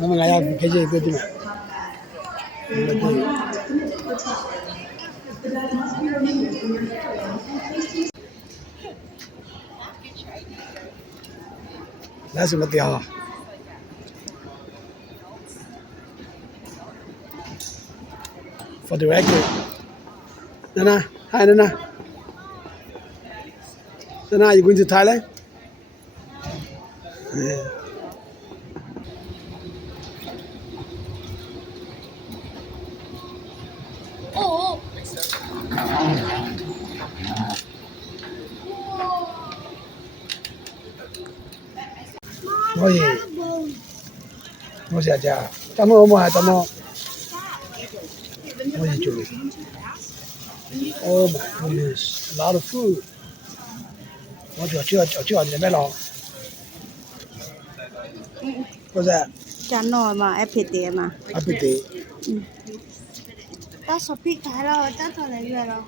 那么俺要开心一个地方。来什么雕啊？For the record, Nana, hi Nana. Nana, are you going to Thailand? Yeah. 哦，我也，我下家，咱们我们还咱们，我也就，Oh my goodness, a lot of food. 我就要你买了，不是？จานหน่อยมาแอปเปิลเตมา 还不得， ถ้าสปิกให้เราจะตัวอะไรเยอะเรา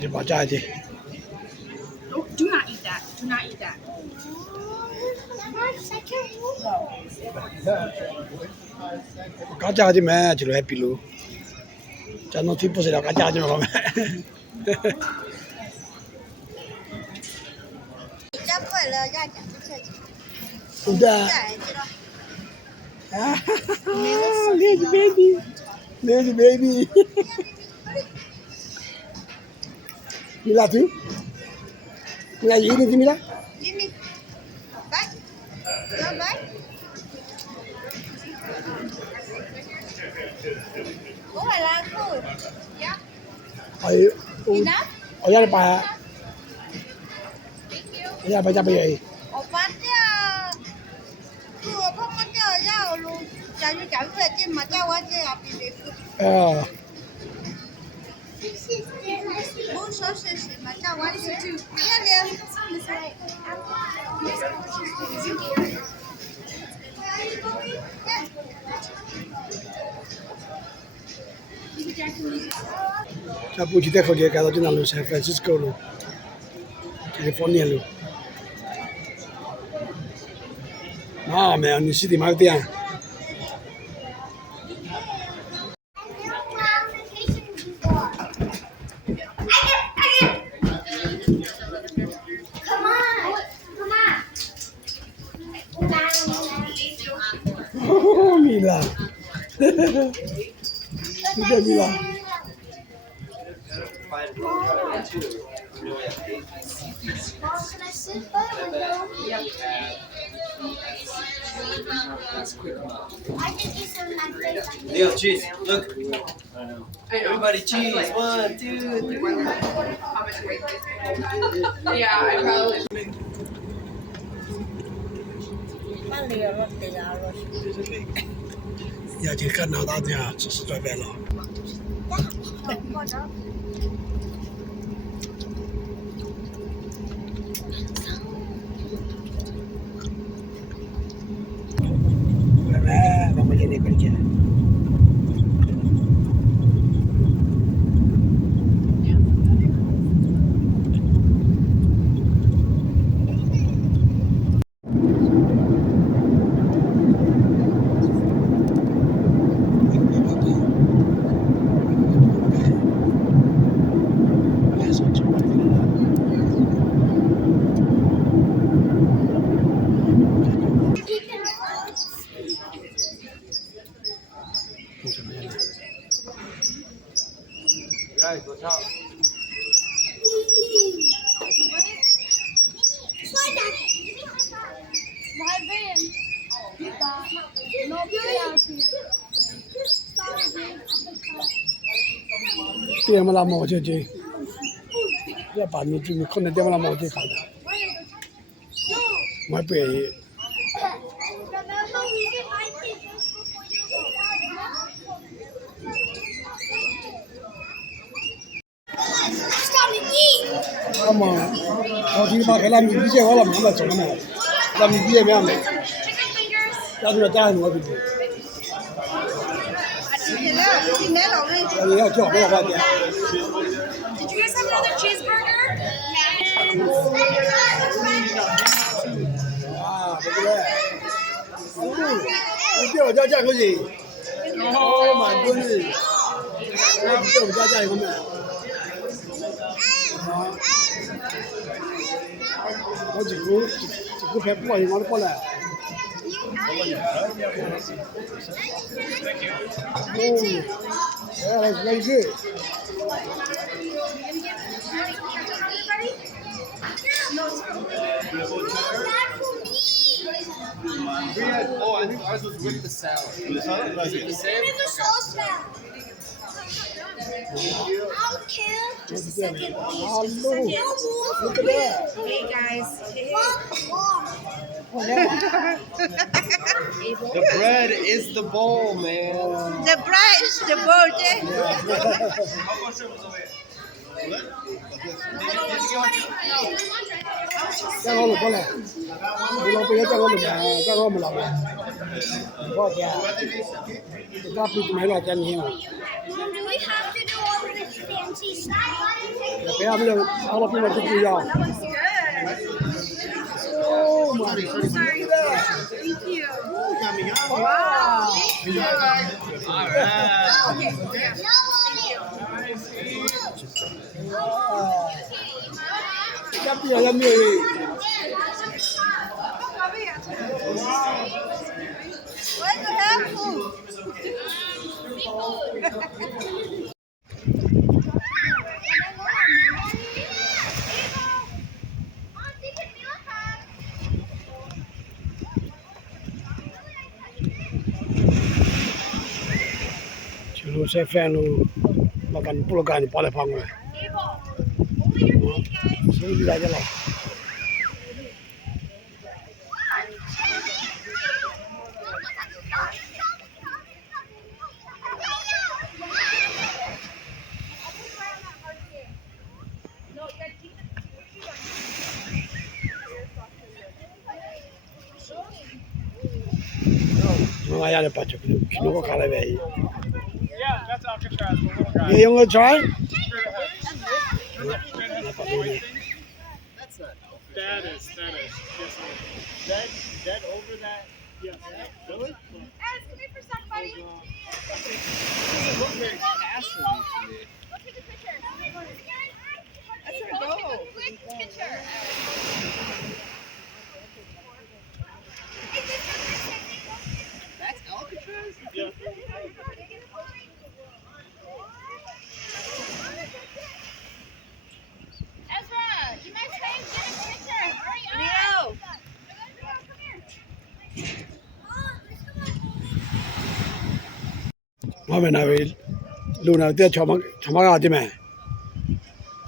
就把家去。 Do not eat that. Do not eat that. 我家去买就来比路，咱弄挺不是了，家去买买。 จะเปิดเลยอยากจะไม่เชื่อ 对的。 ใจที่เรา Ah, lazy baby, lazy baby. Mila tu? Mila you eating Mila? Give me back. Go back. Oh, I like food. Yeah. Ay, Enough? oh ya pa. Thank you. Ya pa ya pa ya. 我把这คือพวกมันเจอเจ้าลุงจะอยู่จับเพื่อจิ้มมาเจ้าว่าจะเอาไปเลย Ah, 不说是什么叫我是就别连。这不去带口给改到就那路San Francisco 路，California 路。啊，没有，你是的买店。哦，米拉，你的米拉。 Leo, cheese. Look. Everybody cheese. 1, 2, 3. Yeah, I probably. มันเรือรถเรือรถ 要去看到大家只是转变了。来，我们现在可以见。Guys, watch out. My van. No play out here. 点么那毛就进，要把你这个可能点么那毛就看的，买不愿意。 那么，我听把给他米线我了，慢慢做了嘛，那米线面没，加出来加很多米，你要叫不要花钱。 Did you guys have another cheeseburger? 我家价可以。Oh my goodness！ 这我家价有没有？啊，好几股排不好意思，我都过来。Oh, yeah, that's very good. Oh, I think ours was with the salad. With the salad? Is it the same? I'll kill just a second. Hello. Look at that. Hey guys. The bread is the bowl, man. The bride is the boat. 再搞过来，你老不要再搞了嘛，再搞没了嘛，多少钱？这比买了点钱嘛。 Do we have to do all this fancy stuff? 不要不要，好了，不要就不要。 That looks good. Oh my Sorry. God! Thank you. Wow! All right. Yummy, yummy. What the hell? 就吃饭喽，我赶不了赶紧跑来跑过来，手机来着了。我也来把这个，看我看了呗。 Yeah, that's Alcatraz, the little guy. You want to try? That's not That is. Yes, that over that. Yes. Really? Come here for a sec, buddy. doesn't look very castle to me. Go take a picture. That's our goal. Quick picture. That's Alcatraz? Yeah. Ezra, you might try and get a picture. Hurry up. Come here. 我们那位路那在桥旁个地面，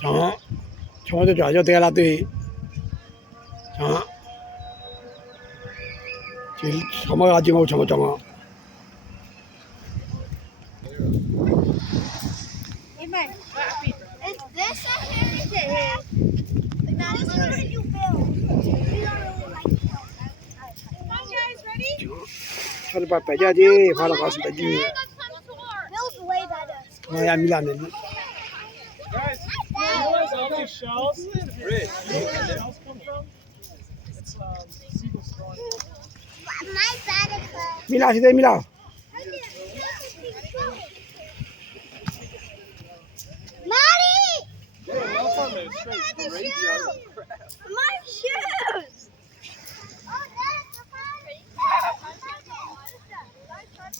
桥的抓就在那对，就桥旁个地我桥旁啊。 Is this a heritage? That is what you build. You don't really like it. Come on, guys, ready? 他就把百家的发了告诉他就， Bill's way better. 我也没那能。 Guys, you realize all these shells? Rich. Where the shells come from? It's seagulls throwing. My bad is 米拉现在米拉， Mommy! Yeah, one from it is straight graveyard of crap. My shoes!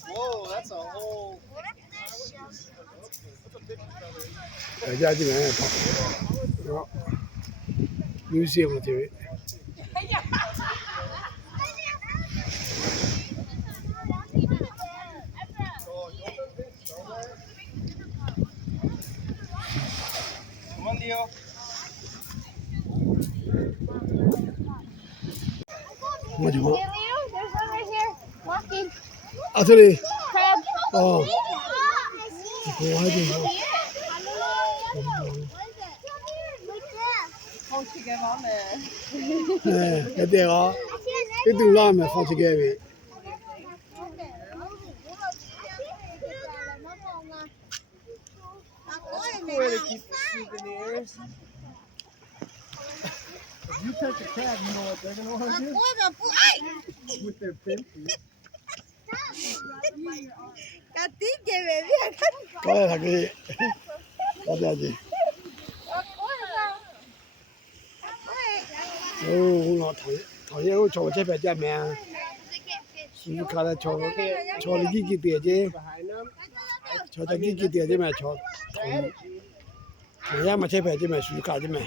Whoa, that's a whole. 百家地面跑，有些我这位。 Come on, Leo. 我就 There's one right here. Walking. 啊这里 Crab. 哦，我还挺好。 哎，那对啊，这都拉没放起盖呗。 Where to keep the souvenirs? If you touch a crab, you know what they're gonna want to do? With their fin feet. That thing gave it. 搞来他给，我这样子。哦，我讨厌我坐这边见面，是看来坐你几点啫？坐在几点啫嘛？坐同样嘛这边啫嘛，属于看啫嘛。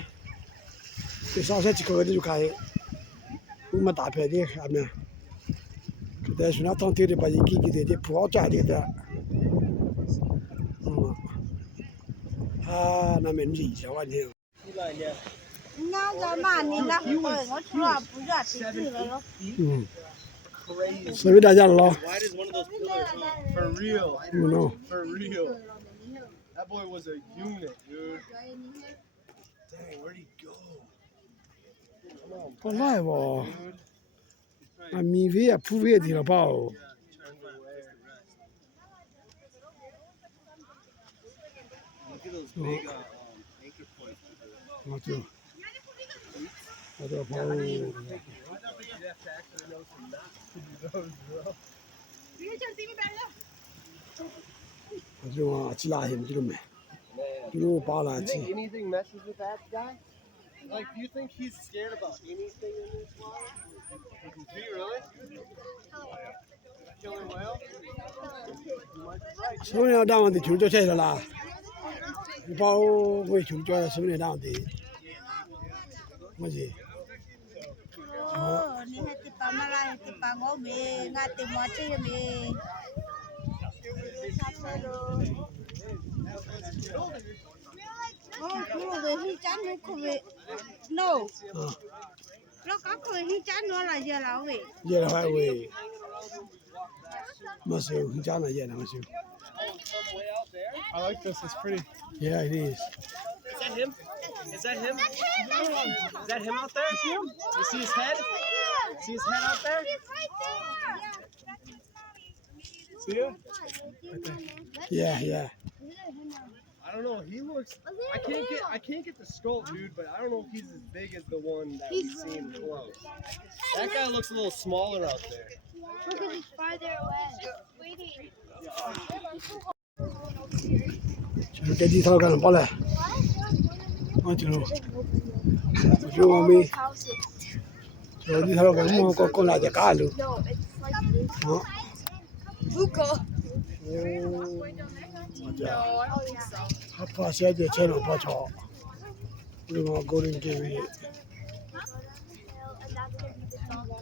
这上山几个就看，我们大片的下面。但是那当天的把几点的葡萄架的，那没人小问题。那个嘛，你那我出来不热，挺热的咯。所以大家咯。 Why does one of those pillars move? For real. No. For real. That boy was a unit, dude. Dang, where'd he go? 不赖喎，啊免费啊，付费的了吧？ Look at those big anchor points. 我就跑。我就往其他人这个买，就把那 You 去。 think anything messes with that guy? Like, do you think he's scared about anything in this water? Do you really? Killer whale? 手里当的球就起来了，你把我球叫手里当的，我是。 Oh, ni hati pamala, hati pangobe, ngati mochi me. Oh, cool, the he chan no cool. No. Look, I could he chan no la yellow way. Yeah, highway. Must have done it yet, must you? I like this, it's pretty. Yeah, it is. Is that him? Is that him? Is that him out there? You see his head? See his head out there? See ya? Yeah, yeah. I don't know. He looks. I can't get the skull, dude. But I don't know if he's as big as the one that we've seen close. That guy looks a little smaller out there. Because he's farther away. Waiting. cái đi thôi cần bao lệ, anh chịu chịu mà mi, rồi đi thôi cái mua con lại cho cá luôn, đó, hấp pha xe để chơi nó pha chó, nhưng mà golden kiwi,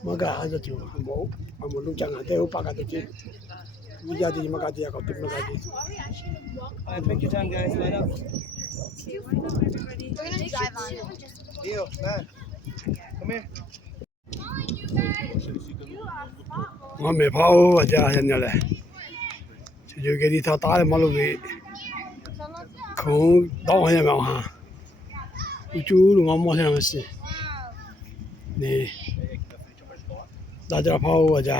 mà cả hai giờ chiều bố, mà một lúc chẳng hạn theo ba cái gì, bây giờ thì mà cái gì có tiền mà cái gì. Alright, pick your time, guys. Line up. We're gonna drive on it. Deal, man. Come here. 我未跑或者人入嚟，就要佢哋頭打馬路嘅，佢當我一樣下，佢做我冇聽嘅事，你大家跑或者，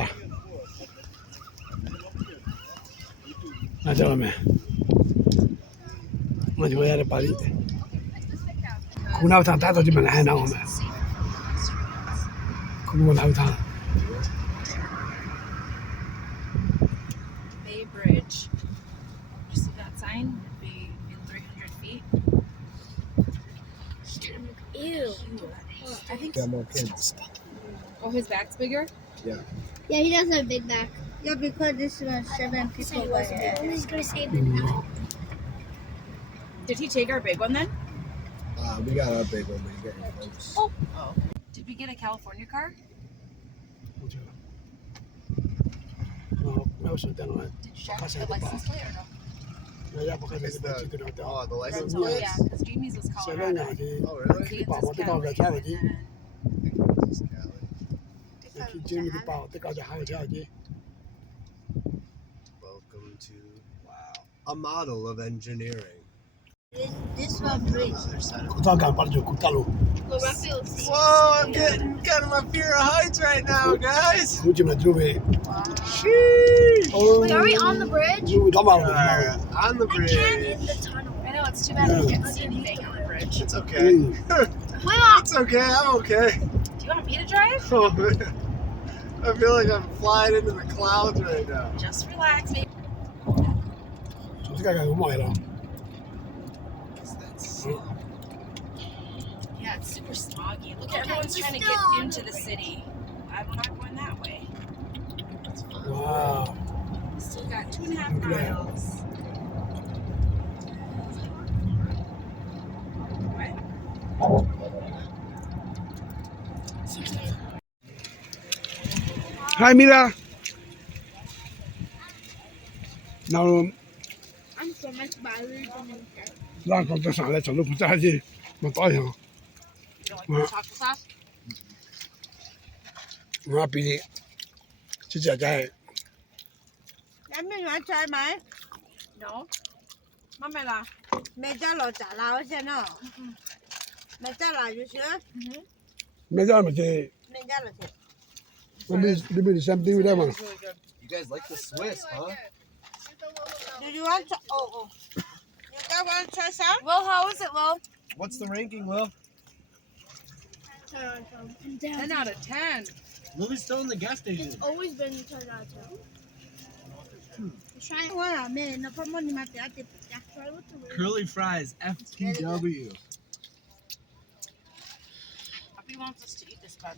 大家了沒？我就要嚟巴黎，佢那趟打到就問係哪個咩？佢冇那趟。 Bay Bridge. You see that sign? Bay in 300 feet. Ew. I think. Got more kids. Oh, his back's bigger. Yeah, he does have a big back. Yeah, because this was 7 people. He's gonna say big back. Did he take our big one then? We got our big one, but you got your folks. Oh. Did we get a California car? No, so then I. Did you check the license plate or no? Yeah, because It's the license Oh plate. yeah, because Jamie's was Colorado. Oh, really? Kansas, Bảo tất cả Cali, về theo rồi chứ. This is Cali. Khi chưa đi bảo tất cả về hai theo chứ. Welcome to a model of engineering. This one bridge. Other side of Cũng tao càng bắt được cũng tao luôn. Well, Raphael sees. Whoa, I'm getting kind of my fear of heights right now, guys. Cũng chỉ mà chú về. Sheesh. Wait, are we on the bridge? Chú đó bảo. On the I can't bridge. in the tunnel. I know it's too bad we can't see anything on the bridge. It's okay. Wait, It's okay. I'm okay. Do you want me to drive? Oh, man. I feel like I'm flying into the clouds right now. Just relax, baby. 從呢間咁賣啦。 Yeah, it's super smoggy. Look, everyone's trying to get into the city. I'm not going that way. 哇！ Still got 2.5 miles. Hi Mira. Now I'm so much better than 讓佢哋上來走路不在意，我答應。 You don't like the chocolate sauce? 我俾你，這隻真係 Em biết nói chơi mấy? No. Mama la. Mẹ cho lò chả lao xem nào. Mẹ cho là gì sữa? 咩啫？咪係 Mẹ cho là thịt. 我俾你俾你三丁得嘛？ It's really good. You guys like the Swiss, huh? Do you want to? Oh. You guys want to try some? Will, how is it, Will? What's the ranking, Will? 10 out of 10. Lily's still in the gas station. Always been 10 out of 10. Try one. Man, no problem. You might have to try with the Curly fries, FTW. Happy wants us to eat this bun.